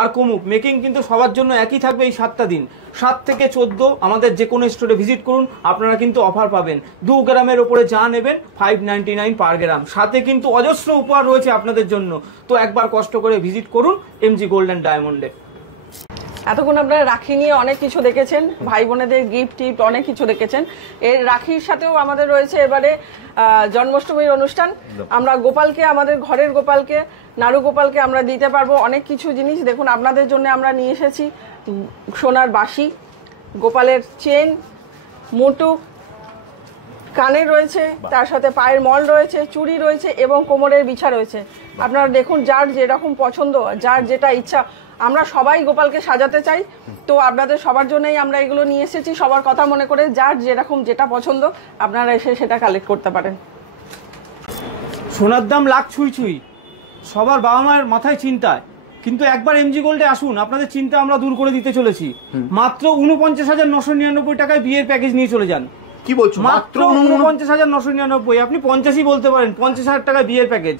আর কমুক, মেকিং কিন্তু সবার জন্য একই থাকবে এই 7টা দিন। 7 থেকে 14 আমাদের যে কোনো স্টোরে ভিজিট করুন, আপনারা কিন্তু অফার পাবেন। 2 গ্রামের ওপরে যা নেবেন 599 পার গ্রাম, সাথে কিন্তু অজস্র উপহার রয়েছে আপনাদের জন্য। তো একবার কষ্ট করে ভিজিট করুন এমজি গোল্ড অ্যান্ড ডায়মন্ডে। এতক্ষণ আপনারা রাখি নিয়ে অনেক কিছু দেখেছেন, ভাই বোনেদের গিফট টিফট অনেক কিছু দেখেছেন। এর রাখির সাথেও আমাদের রয়েছে এবারে জন্মাষ্টমীর অনুষ্ঠান। আমরা গোপালকে, আমাদের ঘরের গোপালকে, নাড়ু গোপালকে আমরা দিতে পারবো অনেক কিছু জিনিস। দেখুন আপনাদের জন্য আমরা নিয়ে এসেছি সোনার বাঁশি, গোপালের চেন, মুটুক, কানে রয়েছে, তার সাথে পায়ের মল রয়েছে, চুড়ি রয়েছে এবং কোমরের বিছা রয়েছে। আপনারা দেখুন, যার যেরকম পছন্দ, যার যেটা ইচ্ছা, আমরা সবাই গোপালকে সাজাতে চাই। তো আপনাদের সবার জন্যই আমরা এগুলো নিয়ে এসেছি, সবার কথা মনে করে। যার যেরকম যেটা পছন্দ আপনারা এসে সেটা কালেক্ট করতে পারেন। সোনার দাম লাখ ছুঁই, সবার বাবা মায়ের মাথায় চিন্তায়, কিন্তু একবার এমজি গোল্ডে আসুন, আপনাদের চিন্তা আমরা দূর করে দিতে চলেছি। মাত্র 49,999 টাকায় বিয়ের প্যাকেজ নিয়ে চলে যান। কি বলছো? মাত্র 49,999। আপনি 50ই বলতে পারেন, 50,000 টাকায় বিয়ের প্যাকেজ।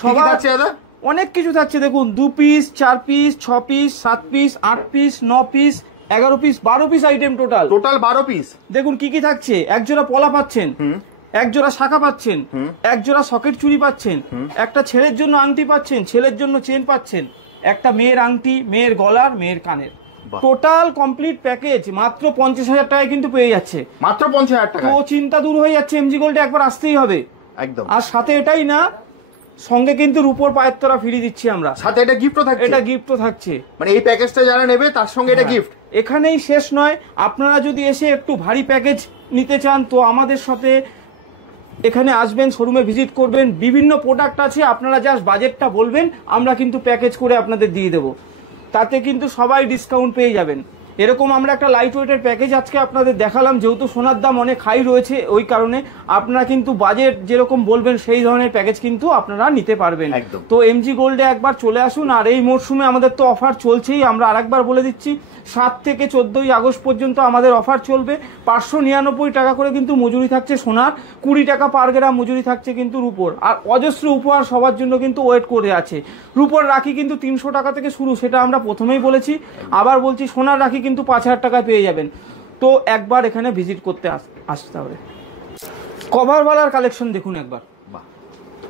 সবার আছে দাদা অনেক কিছু থাকছে। দেখুন 2 piece, 4 piece, 6 piece, 7 piece, 8 piece, 9 piece, 11 piece, 12 piece item total 12 piece. দেখুন কি কি থাকছে। এক জোড়া পলা পাচ্ছেন, এক জোড়া শাখা পাচ্ছেন, এক জোড়া সকেট চুড়ি পাচ্ছেন, একটা ছেলের জন্য আংটি পাচ্ছেন, ছেলের জন্য চেন পাচ্ছেন, একটা মেয়ের আংটি, মেয়ের গলার, মেয়ের কানের। টোটাল কমপ্লিট প্যাকেজ মাত্র 50,000 টাকায় কিন্তু পেয়ে যাচ্ছে। মাত্র 50,000 টাকা। তো চিন্তা দূর হয়ে যাচ্ছে, এমজি গোল্ডে একবার আসতেই হবে একদম। আর সাথে এটাই না, সঙ্গে কিন্তু রূপোর পায়ের তোরা ফ্রি দিচ্ছি আমরা, সাথে এটা গিফটও থাকছে। এটা গিফটও থাকছে, মানে এই প্যাকেজটা যারা নেবে তার সঙ্গে এটা গিফট। এখানেই শেষ নয়, আপনারা যদি এসে একটু ভারী প্যাকেজ নিতে চান তো আমাদের সাথে এখানে আসবেন, শোরুমে ভিজিট করবেন। বিভিন্ন প্রোডাক্ট আছে, আপনারা জাস্ট বাজেটটা বলবেন, আমরা কিন্তু প্যাকেজ করে আপনাদের দিয়ে দেবো। তাতে কিন্তু সবাই ডিসকাউন্ট পেয়ে যাবেন। এরকম আমরা একটা লাইট ওয়েটের প্যাকেজ আজকে আপনাদের দেখালাম, যেহেতু সোনার দাম অনেক হাই রয়েছে, ওই কারণে আপনারা কিন্তু বাজেট যেরকম বলবেন সেই ধরনের প্যাকেজ কিন্তু আপনারা নিতে পারবেন। তো এমজি গোল্ডে একবার চলে আসুন। আর এই মরশুমে আমাদের তো অফার চলছেই, আমরা আরেকবার বলে দিচ্ছি, 7 থেকে 14 আগস্ট পর্যন্ত আমাদের অফার চলবে। 599 টাকা করে কিন্তু মজুরি থাকছে সোনার, 20 টাকা পার গ্রাম মজুরি থাকছে কিন্তু রূপোর। আর অজস্র উপহার সবার জন্য কিন্তু ওয়েট করে আছে। রূপোর রাখি কিন্তু 300 টাকা থেকে শুরু, সেটা আমরা প্রথমেই বলেছি, আবার বলছি, সোনার রাখি কিন্তু 5,000 টাকায় পেয়ে যাবেন। তো একবার এখানে ভিজিট করতে আসতে হবে। কভার বালার কালেকশন দেখুন একবার।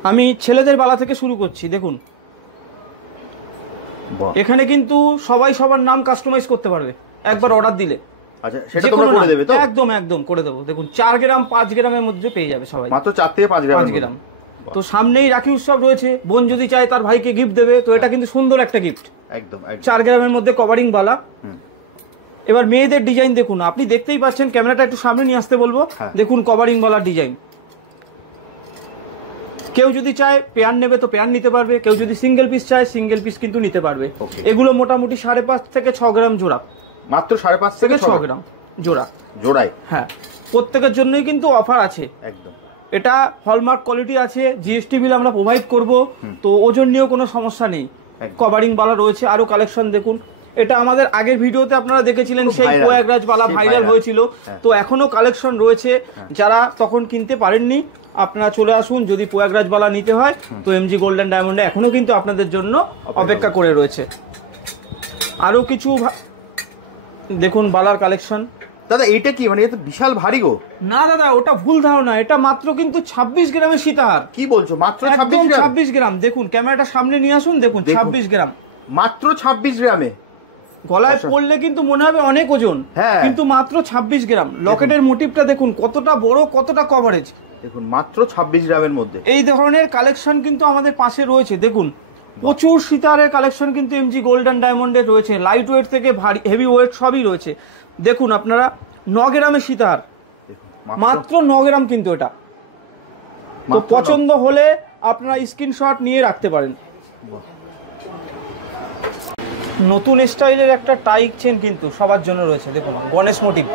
আমি ছেলেদের বালা থেকে শুরু করছি। দেখুন এখানে কিন্তু সবাই সবার নাম কাস্টমাইজ করতে পারবে একবার অর্ডার দিলে। আচ্ছা, সেটা তোমরা করে দেবে তো? একদম একদম করে দেবো। দেখুন 4 গ্রাম 5 গ্রামের মধ্যে পেয়ে যাবে সবাই, মাত্র 4 থেকে 5 গ্রাম। 5 গ্রাম। তো সামনেই রাখি উৎসব রয়েছে, বোন যদি চায় তার ভাইকে গিফট দেবে, তো এটা কিন্তু সুন্দর একটা গিফট। একদম 4 গ্রামের মধ্যে কভারিং বালা। এবার মেয়েদের ডিজাইন দেখুন, আপনি দেখতেই পাচ্ছেন, ক্যামেরাটা একটু সামনে নিয়ে আসতে বলবো। দেখুন কভারিং বালা ডিজাইন, কেউ যদি চায় পেয়ার নেবে তো পেয়ার নিতে পারবে, কেউ যদি সিঙ্গেল পিস চায় সিঙ্গেল পিস কিন্তু নিতে পারবে। এগুলো মোটামুটি 5.5 থেকে 6 গ্রাম জোড়া, মাত্র 5.5 থেকে 6 গ্রাম জোড়া জোড়ায়। হ্যাঁ, প্রত্যেকের জন্যই কিন্তু অফার আছে। একদম, এটা হলমার্ক কোয়ালিটি আছে, জিএসটি বিল আমরা প্রোভাইড করব, তো ওজন নিয়েও কোনো সমস্যা নেই। কভারিং বালা রয়েছে, আরো কালেকশন দেখুন। এটা আমাদের আগের ভিডিওতে আপনারা দেখেছিলেন, সেই প্রয়াগরাজ বালা ভাইরাল হয়েছিল, তো এখনো কালেকশন রয়েছে। যারা তখন কিনতে পারেননি আপনারা চলে আসুন, যদি প্রয়াগরাজ বালা নিতে হয় তো এমজি গোল্ড অ্যান্ড ডায়মন্ডে এখনো কিন্তু আপনাদের জন্য অপেক্ষা করে রয়েছে। আরো কিছু দেখুন বালার কালেকশন। দাদা এইটা কি, মানে এটা বিশাল ভারী গো? না দাদা, ওটা ভুল ধারণা, এটা মাত্র কিন্তু 26 গ্রামের সীতাহার। কি বলছো, মাত্র 26 গ্রাম? 26 গ্রাম। দেখুন ক্যামেরাটা সামনে নিয়ে আসুন, দেখুন 26 গ্রাম, মাত্র 26 গ্রামে। গলায় পড়লে কিন্তু মনে হবে অনেক ওজন, কিন্তু মাত্র 26 গ্রাম। লকেটের মোটিভটা দেখুন কতটা বড়, কতটা কভারেজ, দেখুন মাত্র 26 গ্রামের মধ্যে। এই ধরনের কালেকশন কিন্তু আমাদের পাশে রয়েছে। দেখুন প্রচুর সীতাহারের কালেকশন কিন্তু এমজি গোল্ড অ্যান্ড ডায়মন্ডে রয়েছে, লাইট ওয়েট থেকে ভারী হেভি ওয়েট সবই রয়েছে। দেখুন আপনারা 9 গ্রামের সীতাহার, মাত্র 9 গ্রাম কিন্তু এটা। তো পছন্দ হলে আপনারা স্ক্রিনশট নিয়ে রাখতে পারেন। নতুন স্টাইলের একটা টাইক চেন কিন্তু সবার জন্য রয়েছে, দেখুন গণেশ মোটিভ,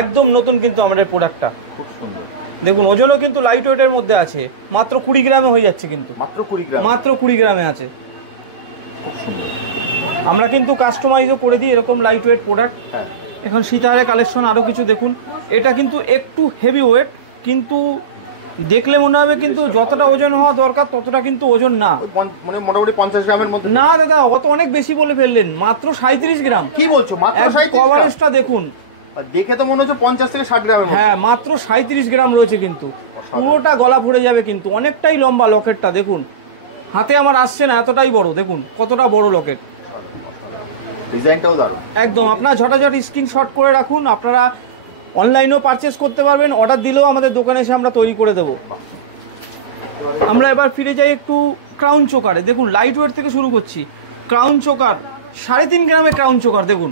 একদম নতুন কিন্তু আমাদের প্রোডাক্টটা। খুব সুন্দর। দেখুন ওজনও কিন্তু লাইট ওয়েটের মধ্যে আছে, মাত্র 20 গ্রামে হয়ে যাচ্ছে কিন্তু, মাত্র 20 গ্রাম, মাত্র 20 গ্রামে আছে। খুব সুন্দর। আমরা কিন্তু কাস্টমাইজও করে দিই এরকম লাইট ওয়েট প্রোডাক্ট। এখন সীতাহারের কালেকশন আরো কিছু দেখুন, এটা কিন্তু একটু হেভি ওয়েট, কিন্তু দেখলে মনে হবে কিন্তু যতটা ওজন হওয়া দরকার ততটা কিন্তু ওজন না, মানে মোটামুটি 50 গ্রামের মধ্যে। না দাদা, অত অনেক বেশি বলে ফেললেন, মাত্র 37 গ্রাম। কি বলছো, মাত্র 37? কভারেজটা দেখুন, দেখে তো মনে হচ্ছে 50 থেকে 60 গ্রামের মধ্যে। হ্যাঁ, মাত্র 37 গ্রাম রয়েছে কিন্তু, পুরোটা গলা ভরে যাবে কিন্তু, অনেকটাই লম্বা লকেটটা দেখুন, হাতে আমার আসছে না, এতটাই বড়, দেখুন কতটা বড় লকেট, ডিজাইনটাও দারুণ। একদম আপনারা ঝটাঝট স্ক্রিনশট করে রাখুন। আপনারা অনলাইনেও পারচেস করতে পারবেন, অর্ডার দিলেও আমাদের দোকানে এসে আমরা তৈরি করে দেবো। আমরা এবার ফিরে যাই একটু ক্রাউন চোকারে। দেখুন লাইট ওয়েট থেকে শুরু করছি, ক্রাউন চোকার 3.5 গ্রামের ক্রাউন চোকার, দেখুন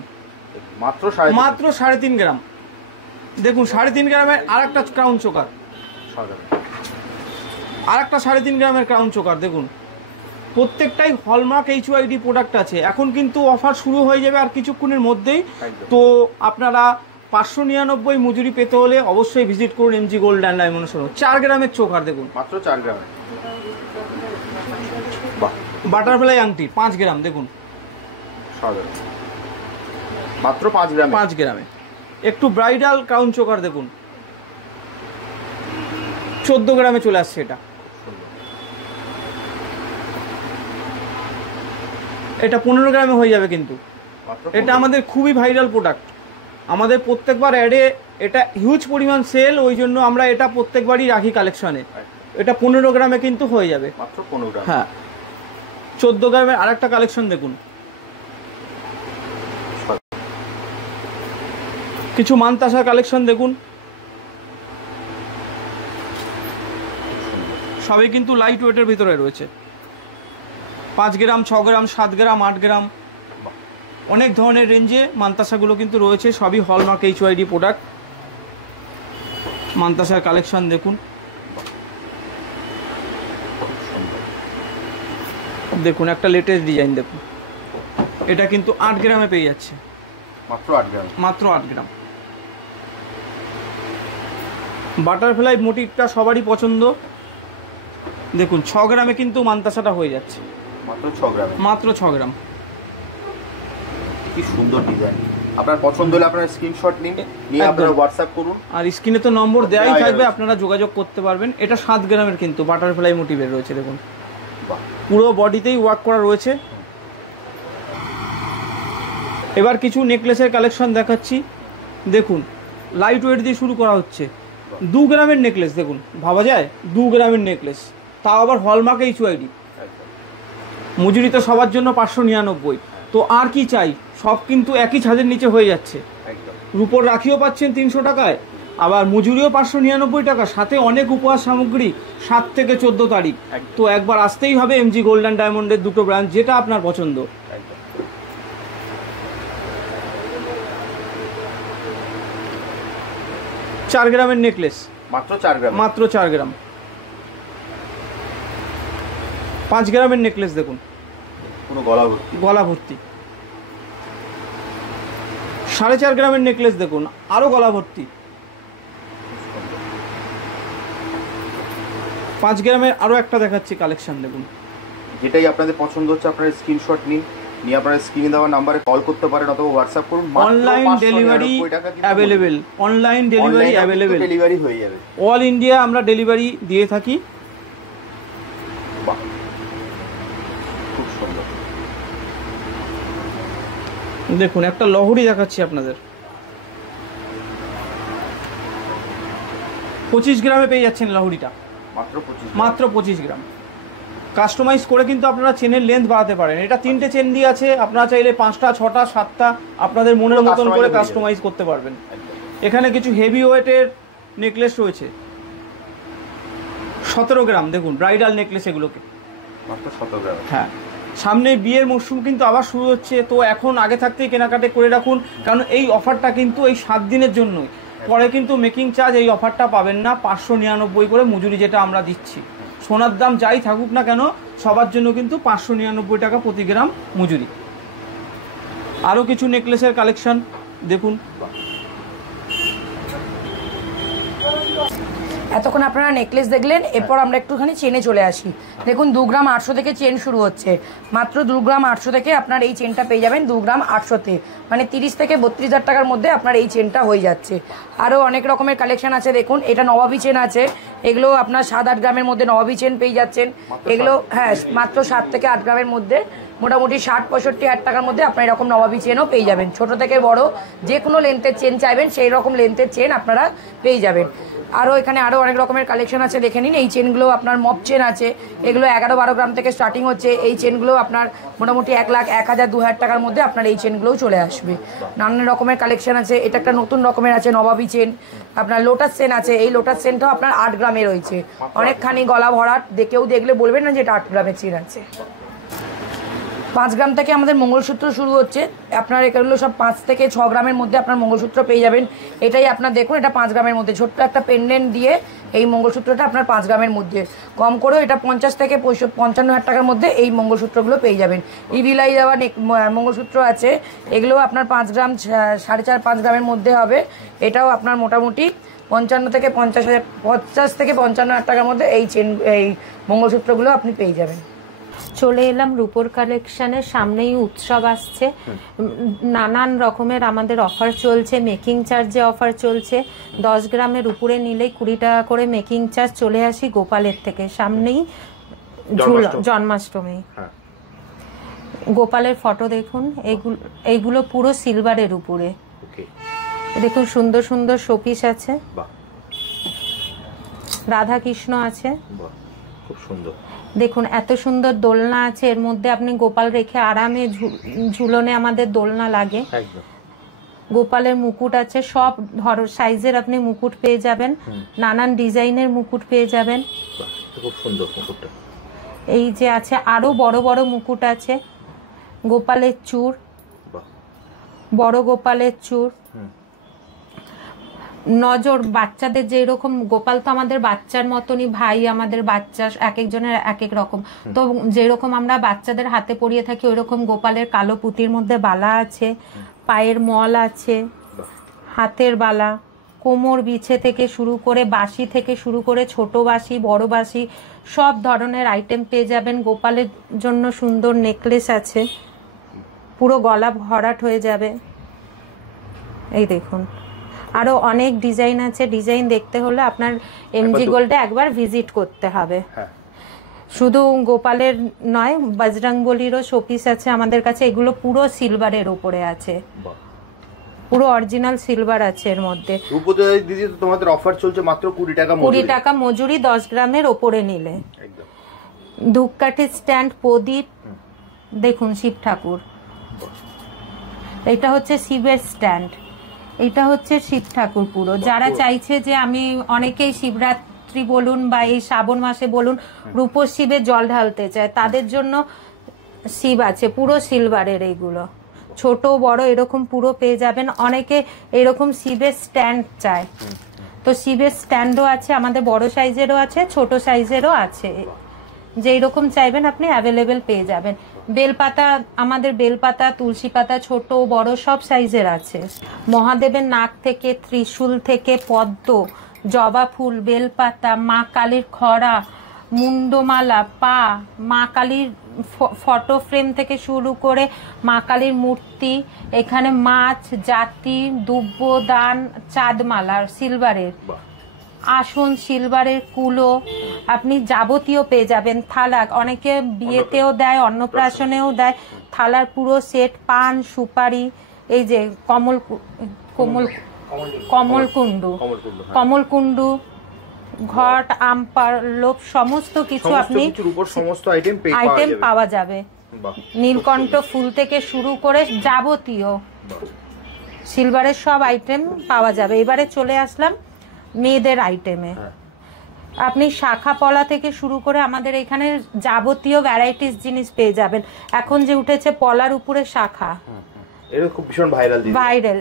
মাত্র 3.5 গ্রাম। দেখুন 3.5 গ্রামের আর একটা ক্রাউন চোকার, আর একটা 3.5 গ্রামের ক্রাউন চোকার। দেখুন প্রত্যেকটাই হলমার্ক HYD প্রোডাক্ট আছে। এখন কিন্তু অফার শুরু হয়ে যাবে আর কিছুক্ষণের মধ্যেই, তো আপনারা 599 মজুরি পেতে হলে অবশ্যই ভিজিট করুন MG gold and diamond showroom. 4 গ্রামের চোকার দেখুন, মাত্র 4 গ্রামে। বাটারফ্লাই আংটি 5 গ্রাম, দেখুন মাত্র 5 গ্রামে। 5 গ্রামে একটু ব্রাইডাল ক্রাউন চোকার দেখুন 14 গ্রামে চলে আসছে এটা। এটা 15 গ্রামে হয়ে যাবে কিন্তু, এটা আমাদের খুবই ভাইরাল প্রোডাক্ট, আমাদের প্রত্যেকবার অ্যাডে এটা হিউজ পরিমাণ সেল, ওই জন্য আমরা এটা প্রত্যেকবারই রাখি কালেকশনে। এটা 15 গ্রামে কিন্তু হয়ে যাবে, মাত্র 15 গ্রাম। হ্যাঁ, 14 গ্রামের আরেকটা কালেকশন দেখুন, কিছু মানতাসার কালেকশন দেখুন, সবই কিন্তু লাইট ওয়েটের ভিতরে রয়েছে। 5 গ্রাম, 6 গ্রাম, 7 গ্রাম, 8 গ্রাম, অনেক ধরনের রেঞ্জে মানতাসাগুলো কিন্তু রয়েছে, সবই হলমার্ক HYD প্রোডাক্ট। মানতাসার কালেকশন দেখুন, দেখুন একটা লেটেস্ট ডিজাইন দেখুন, এটা কিন্তু 8 গ্রামে পেয়ে যাচ্ছে, মাত্র 8 গ্রাম, মাত্র 8 গ্রাম। বাটারফ্লাই মোটিভটা সবারই পছন্দ, দেখুন 6 গ্রামে কিন্তু মানতাসাটা হয়ে যাচ্ছে, মাত্র 6 গ্রামে, মাত্র 6 গ্রাম। কি সুন্দর ডিজাইন, আপনার পছন্দ হলে আপনারা স্ক্রিনশট নিন, নিয়ে আপনারা হোয়াটসঅ্যাপ করুন, আর স্ক্রিনে তো নম্বর দেওয়াই থাকবে, আপনারা যোগাযোগ করতে পারবেন। এটা 7 গ্রামের কিন্তু বাটারফ্লাই মোটিভের রয়েছে, দেখুন পুরো বডিতেই ওয়ার্ক করা রয়েছে। এবার কিছু নেকলেসের কালেকশন দেখাচ্ছি, দেখুন লাইট ওয়েট দিয়ে শুরু করা হচ্ছে। 2 গ্রামের নেকলেস দেখুন, ভাবা যায় 2 গ্রামের নেকলেস, তাও আবার হলমার্ক HYD। মজুরি তো সবার জন্য 599, তো আর কি চাই, সব কিন্তু একই ছাদের নিচে হয়ে যাচ্ছে। রূপোর রাখিও পাচ্ছেন 300 টাকায়, আবার মজুরিও 599 টাকা, সাথে অনেক উপহার সামগ্রী 7 থেকে 14 তারিখ। তো একবার আসতেই হবে এমজি গোল্ড অ্যান্ড ডায়মন্ডের দুটো ব্রাঞ্চ, যেটা আপনার পছন্দ। 4 গ্রামের নেকলেস, মাত্র 4 গ্রাম, মাত্র 4 গ্রাম। 5 গ্রামের নেকলেস দেখুন, পুরো গলা ভর্তি, গলা ভর্তি। 4.5 গ্রামের নেকলেস দেখুন, আরো গলা ভর্তি। 5 গ্রামের আরো একটা দেখাচ্ছি কালেকশন দেখুন। যেটাই আপনাদের পছন্দ হচ্ছে আপনারা স্ক্রিনশট নিয়ে আপনারা স্ক্রিনে দেওয়া নাম্বারে কল করতে পারেন অথবা হোয়াটসঅ্যাপ করুন। Online delivery available, online delivery available, delivery হয়ে যাবে। অল ইন্ডিয়া আমরা ডেলিভারি দিয়ে থাকি। বাহ, খুব সুন্দর। দেখুন একটা লহরি দেখাচ্ছি আপনাদের, 25 গ্রামে পেয়ে যাচ্ছেন লহরিটা, মাত্র 25 গ্রাম। কাস্টমাইজ করে কিন্তু আপনারা চেনের লেন্থ বাড়াতে পারেন। এটা 3টে চেন দিয়ে আছে, আপনারা চাইলে 5টা 6টা 7টা আপনাদের মনের মতন করে কাস্টমাইজ করতে পারবেন। এখানে কিছু হেভি ওয়েটের নেকলেস রয়েছে, 17 গ্রাম দেখুন, ব্রাইডাল নেকলেস এগুলোকে মাত্র 17 গ্রাম। হ্যাঁ, সামনে বিয়ের মরশুম কিন্তু আবার শুরু হচ্ছে, তো এখন আগে থাকতেই কেনাকাটা করে রাখুন, কারণ এই অফারটা কিন্তু এই 7 দিনের জন্যই। পরে কিন্তু মেকিং চার্জ এই অফারটা পাবেন না, 599 করে মজুরি যেটা আমরা দিচ্ছি। সোনার দাম যাই থাকুক না কেন, সবার জন্য কিন্তু 599 টাকা প্রতি গ্রাম মজুরি। আরও কিছু নেকলেসের কালেকশন দেখুন। এতক্ষণ আপনারা নেকলেস দেখলেন, এরপর আমরা একটুখানি চেনে চলে আসি। দেখুন 2 গ্রাম 800 থেকে চেন শুরু হচ্ছে, মাত্র 2 গ্রাম 800 থেকে আপনার এই চেনটা পেয়ে যাবেন 2 গ্রাম 800-তে, মানে 30 থেকে 32,000 টাকার মধ্যে আপনার এই চেনটা হয়ে যাচ্ছে। আরও অনেক রকমের কালেকশন আছে দেখুন, এটা নবাবী চেন আছে, এগুলো আপনার 7-8 গ্রামের মধ্যে নবাবী চেন পেয়ে যাচ্ছেন। এগুলো হ্যাঁ মাত্র 7 থেকে 8 গ্রামের মধ্যে, মোটামুটি 60-65,000 টাকার মধ্যে আপনার এরকম নবাবী চেনও পেয়ে যাবেন। ছোট থেকে বড় যে কোনো লেন্থের চেন চাইবেন সেই রকম লেন্থের চেন আপনারা পেয়ে যাবেন। আরও এখানে আরও অনেক রকমের কালেকশন আছে, দেখে নিন। এই চেনগুলো আপনার মপ চেন আছে, এগুলো 11-12 গ্রাম থেকে স্টার্টিং হচ্ছে। এই চেনগুলো আপনার মোটামুটি 1 লাখ 1,000-2,000 টাকার মধ্যে আপনার এই চেনগুলোও চলে আসবে। নানান রকমের কালেকশন আছে, এটা একটা নতুন রকমের আছে নবাবী চেন। আপনার লোটাস চেন আছে, এই লোটাস চেনটাও আপনার 8 গ্রামে রয়েছে, অনেকখানি গলা ভরাট, কেউ দেখলে বলবেন না যে এটা 8 গ্রামের চেন আছে। 5 গ্রাম থেকে আমাদের মঙ্গলসূত্র শুরু হচ্ছে, আপনার এগুলো সব 5 থেকে 6 গ্রামের মধ্যে আপনার মঙ্গলসূত্র পেয়ে যাবেন। এটাই আপনার দেখুন, এটা 5 গ্রামের মধ্যে, ছোট্ট একটা পেন্ডেন্ট দিয়ে এই মঙ্গলসূত্রটা আপনার 5 গ্রামের মধ্যে। কম করেও এটা 50 থেকে 55,000 টাকার মধ্যে এই মঙ্গলসূত্রগুলো পেয়ে যাবেন। ইভিলাই দেওয়া মঙ্গলসূত্র আছে, এগুলো আপনার 5 গ্রাম 4.5-5 গ্রামের মধ্যে হবে। এটাও আপনার মোটামুটি 55 থেকে 55,000 টাকার মধ্যে এই মঙ্গলসূত্রগুলো আপনি পেয়ে যাবেন। চলে এলাম রূপোর কালেকশনের, সামনেই উৎসব আসছে, নানান রকমের আমাদের অফার চলছে, মেকিং চার্জে অফার চলছে। 10 গ্রামের উপরে নিলেই 20 টাকা করে মেকিং চার্জ। চলে আসি গোপালের থেকে, সামনেই জন্মাষ্টমী। গোপালের ফটো দেখুন, এইগুলো পুরো সিলভারের উপরে, দেখুন সুন্দর সুন্দর শোপিস আছে, রাধা কৃষ্ণ আছে, খুব সুন্দর। দেখুন এত সুন্দর দোলনা আছে, এর মধ্যে আপনি গোপাল রেখে আরামে ঝুলনে আমাদের দোলনা লাগে। গোপালের মুকুট আছে, সব সাইজের আপনি মুকুট পেয়ে যাবেন, নানান ডিজাইনের মুকুট পেয়ে যাবেন। খুব সুন্দর মুকুটটা। এই যে আছে আরো বড় বড় মুকুট আছে, গোপালের চূড়, বড় গোপালের চূড়, নজর বাচ্চাদের যে রকম, গোপাল তো আমাদের বাচ্চার মতনই ভাই, আমাদের বাচ্চা এক একজনের এক এক রকম, তো যেরকম আমরা বাচ্চাদের হাতে পরিয়ে থাকি ওই রকম গোপালের কালো পুঁতির মধ্যে বালা আছে, পায়ের মল আছে, হাতের বালা, কোমর বিছে থেকে শুরু করে বাঁশি থেকে শুরু করে ছোট বাঁশি বড় বাঁশি সব ধরনের আইটেম পেয়ে যাবেন। গোপালের জন্য সুন্দর নেকলেস আছে, পুরো গলা ভরাট হয়ে যাবে। এই দেখুন আরো অনেক ডিজাইন আছে, ডিজাইন দেখতে হলে আপনার এমজি গোল্ডে একবার ভিজিট করতে হবে। শুধু গোপালের নয়, বজরংবলীরও শোপিস আছে আমাদের কাছে, এগুলো পুরো সিলভারের উপরে আছে, পুরো অরিজিনাল সিলভার আছে এর মধ্যে। দিদি তোমাদের অফার চলছে মাত্র 20 টাকা মজুরি, 20 টাকা মজুরি 10 গ্রামের ওপরে নিলে। ধূপকাঠির স্ট্যান্ড, প্রদীপ, দেখুন শিব ঠাকুর, এটা হচ্ছে শিবের স্ট্যান্ড, এটা হচ্ছে শিব ঠাকুর পুরো। যারা চাইছে যে আমি অনেকেই শিবরাত্রি বলুন বা এই শ্রাবণ মাসে বলুন রূপোর শিবে জল ঢালতে চায়, তাদের জন্য শিব আছে পুরো সিলভারের। এইগুলো ছোট বড় এরকম পুরো পেয়ে যাবেন। অনেকে এরকম শিবের স্ট্যান্ড চায়, তো শিবের স্ট্যান্ডও আছে, আমাদের বড় সাইজেরও আছে ছোট সাইজেরও আছে। যেই রকম চাইবেন আপনি অ্যাভেলেবেল পেয়ে যাবেন। বেলপাতা, আমাদের বেলপাতা তুলসী পাতা ছোট বড় সব সাইজের আছে। মহাদেবের নাক থেকে, ত্রিশূল থেকে, পদ্ম, জবা ফুল, বেলপাতা, মা কালীর খড়া, মুন্ডমালা, পা, মা কালীর ফটো ফ্রেম থেকে শুরু করে মা কালীর মূর্তি, এখানে মাছ, জাতি, দুব্য, দান, চাঁদমালা সিলভারের, আসন সিলভারের, কুলো, আপনি যাবতীয় পেয়ে যাবেন। থালা, অনেকে বিয়েতেও দেয়, অন্নপ্রাশনেও দেয়, থালার পুরো সেট, পান, সুপারি, এই যে কমলকুণ্ডু, ঘট, আমপাল্লব, সমস্ত কিছু আপনি সমস্ত আইটেম পাওয়া যাবে। নীলকণ্ঠ ফুল থেকে শুরু করে যাবতীয় সিলভারের সব আইটেম পাওয়া যাবে। এবারে চলে আসলাম মেয়েদের আইটেমে। আপনি শাখা পলা থেকে শুরু করে আমাদের এখানে যাবতীয় ভ্যারাইটিস জিনিস পেয়ে যাবেন। এখন যে উঠেছে পলার উপরে শাখা, এটা খুব ভীষণ ভাইরাল।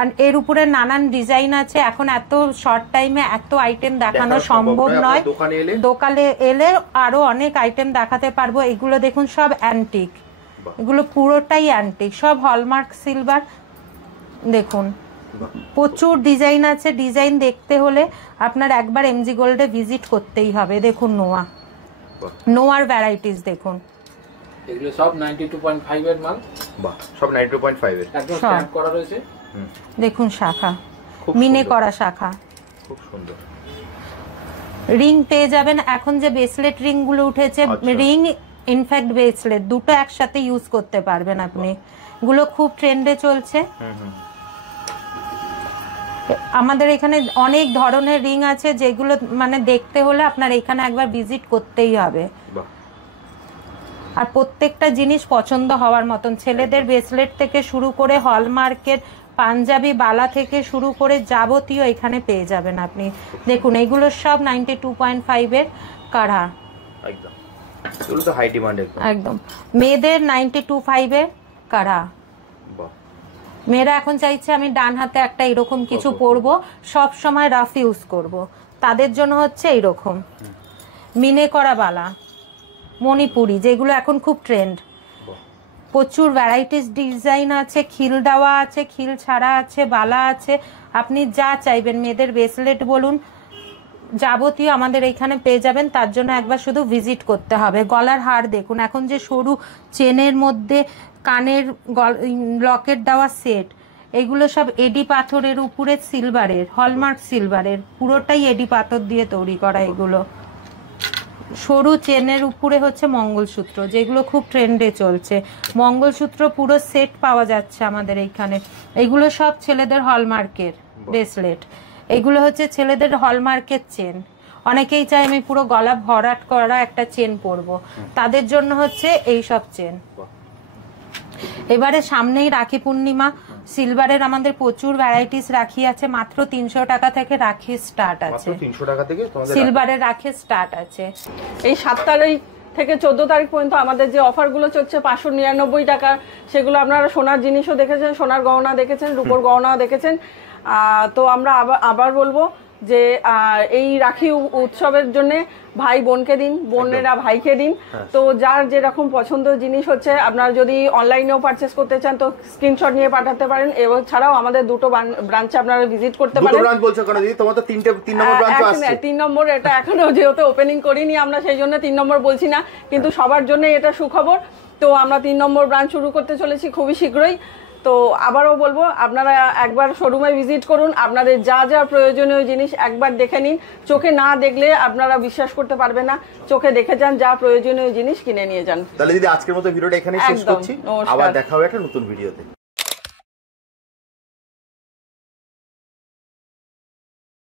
আর এর উপরে নানান ডিজাইন আছে। এখন এত শর্ট টাইমে এত আইটেম দেখানো সম্ভব নয়। দোকানে এলে আরো অনেক আইটেম দেখাতে পারবো। এগুলো দেখুন সব অ্যান্টিক, এগুলো পুরোটাই অ্যান্টিক, সব হলমার্ক সিলভার। দেখুন প্রচুর ডিজাইন আছে। ডিজাইন দেখতে হলে আপনার একবার এমজি গোল্ডে ভিজিট করতেই হবে। দেখুন নোয়ার ভ্যারাইটিস দেখুন, এগুলো সব 92.5 এর মাল। বাহ, সব 92.5 এর একদম স্ট্যাম্প করা রয়েছে। দেখুন শাখা, মিনে করা শাখা, খুব সুন্দর। রিং পেয়ে যাবেন। এখন যে ব্রেসলেট রিং গুলো উঠেছে, রিং ইনফ্যাক্ট ব্রেসলেট দুটো একসাথে ইউজ করতে পারবেন আপনি, গুলো খুব ট্রেন্ডে চলছে। আমাদের এখানে অনেক ধরনের রিং আছে, যেগুলো মানে দেখতে হলে আপনার এখানে একবার ভিজিট করতেই হবে। আর প্রত্যেকটা জিনিস পছন্দ হওয়ার মতন। ছেলেদের ব্রেসলেট থেকে শুরু করে হলমার্কের পাঞ্জাবি বালা থেকে শুরু করে যাবতীয় এখানে পেয়ে যাবেন আপনি। দেখুন এগুলো সব 92.5 এর কাড়া, একদম এগুলো তো হাই ডিমান্ড। একদম মেয়েদের 92.5 এর কাড়া। মেয়েরা এখন চাইছে আমি ডান হাতে একটা এরকম কিছু পরবো, সব সময় রাফ ইউজ করব, তাদের জন্য হচ্ছে এইরকম মিনে করা বালা, মণিপুরি, যেগুলো এখন খুব ট্রেন্ড। প্রচুর ভ্যারাইটিস ডিজাইন আছে, খিল দেওয়া আছে, খিল ছাড়া আছে, বালা আছে, আপনি যা চাইবেন। মেয়েদের ব্রেসলেট বলুন, যাবতীয় আমাদের এখানে পেয়ে যাবেন। তার জন্য একবার শুধু ভিজিট করতে হবে। গলার হার দেখুন, এখন যে সরু চেনের মধ্যে কানের লকেট দেওয়া সেট, এগুলো সব এডি পাথরের উপরে সিলভারের, হলমার্ক সিলভারের, পুরোটাই এডি পাথর দিয়ে তৈরি করা। এগুলো সরু চেনের উপরে হচ্ছে মঙ্গলসূত্র, যেগুলো খুব ট্রেন্ডে চলছে। মঙ্গলসূত্র পুরো সেট পাওয়া যাচ্ছে আমাদের এইখানে। এগুলো সব ছেলেদের হলমার্কের ব্রেসলেট, এগুলো হচ্ছে ছেলেদের হলমার্কের চেন। অনেকেই চায় আমি পুরো গলা ভরাট করা একটা চেন পরবো, তাদের জন্য হচ্ছে এই সব চেন। এবারে সামনেই রাখি পূর্ণিমা, সিলভারের আমাদের প্রচুর ভ্যারাইটিস রাখি আছে। মাত্র 300 টাকা থেকে রাখি স্টার্ট আছে, 300 টাকা থেকে সিলভারের রাখি স্টার্ট আছে। এই 7 তারিখ থেকে 14 তারিখ পর্যন্ত আমাদের যে অফারগুলো চলছে 599 টাকা, সেগুলো আপনারা সোনার জিনিসও দেখেছেন, সোনার গহনা দেখেছেন, রূপোর গহনা দেখেছেন। তো আমরা আবার বলবো যে এই রাখি উৎসবের জন্য ভাই বোনকে দিন, বোনেরা ভাইকে দিন। তো যার যেরকম পছন্দ জিনিস হচ্ছে, আপনারা যদি অনলাইনেও পারচেস করতে চান তো স্ক্রিনশট নিয়ে পাঠাতে পারেন। এবং ছাড়াও আমাদের দুটো ব্রাঞ্চে আপনারা ভিজিট করতে পারেন। ব্রাঞ্চ বলছো কেন দিদি? তোমার তো 3 নম্বর ব্রাঞ্চ আছে। 3 নম্বর, এটা এখনো যেহেতু ওপেনিং করিনি আমরা, সেই জন্য 3 নম্বর বলছি না, কিন্তু সবার জন্য এটা সুখবর। তো আমরা 3 নম্বর ব্রাঞ্চ শুরু করতে চলেছি খুবই শীঘ্রই। তো আবারও বলবো, আপনারা একবার শোরুমে ভিজিট করুন, আপনাদের যা যা প্রয়োজনীয় জিনিস একবার দেখে নিন। চোখে না দেখলে আপনারা বিশ্বাস করতে পারবেন না, চোখে দেখে যান, যা প্রয়োজনীয় জিনিস কিনে নিয়ে যান। তাহলে দিদি আজকের মতো ভিডিওটা এখানেই শেষ করছি, আবার দেখা হবে একটা নতুন ভিডিওতে।